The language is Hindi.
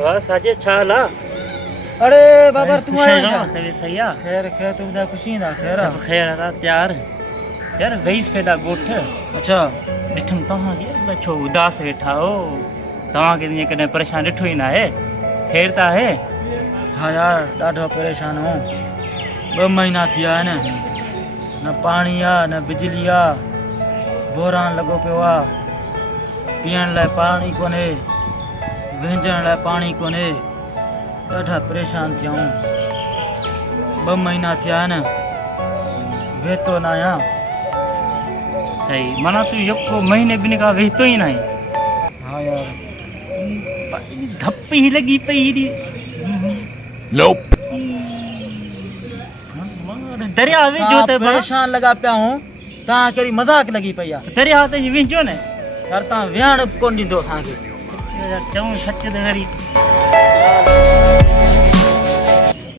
वाह साजिद छाला अरे बाबर तू आया तबे सैया खैर खैर तू दा खुशी दा खैर सब खैर था त्यार यार वेस पेदा गोठ अच्छा ॾिठमि तव्हांखे छो उदास वेठा हो तव्हांखे ईअं कॾहिं परेशान ॾिठो ई न आहे ख़ैर त आहे हाँ यार ॾाढो परेशान हूं 2 महीना थी विया आहिनि न पाणी आहे न बिजली आहे बोरान लॻो पियो आहे पीअण लाइ पाणी कोन्हे विंझण लाइ पाणी कोन्हे ॾाढा परेशान थिया आहियूं 2 महीना थिया आहिनि वेतो न आहियां सही माना तू यको महीने ॿिनि खां वेठो ई न आहे हाँ यार धप ई लॻी पई हेॾी दरिया वेझो असां त परेशान लॻा पिया हूं तव्हां कहिड़ी मज़ाक लॻी पई आहे दरिया ते वेझो न यार तव्हां विहण कोन ॾींदो असांखे चऊं सच त वरी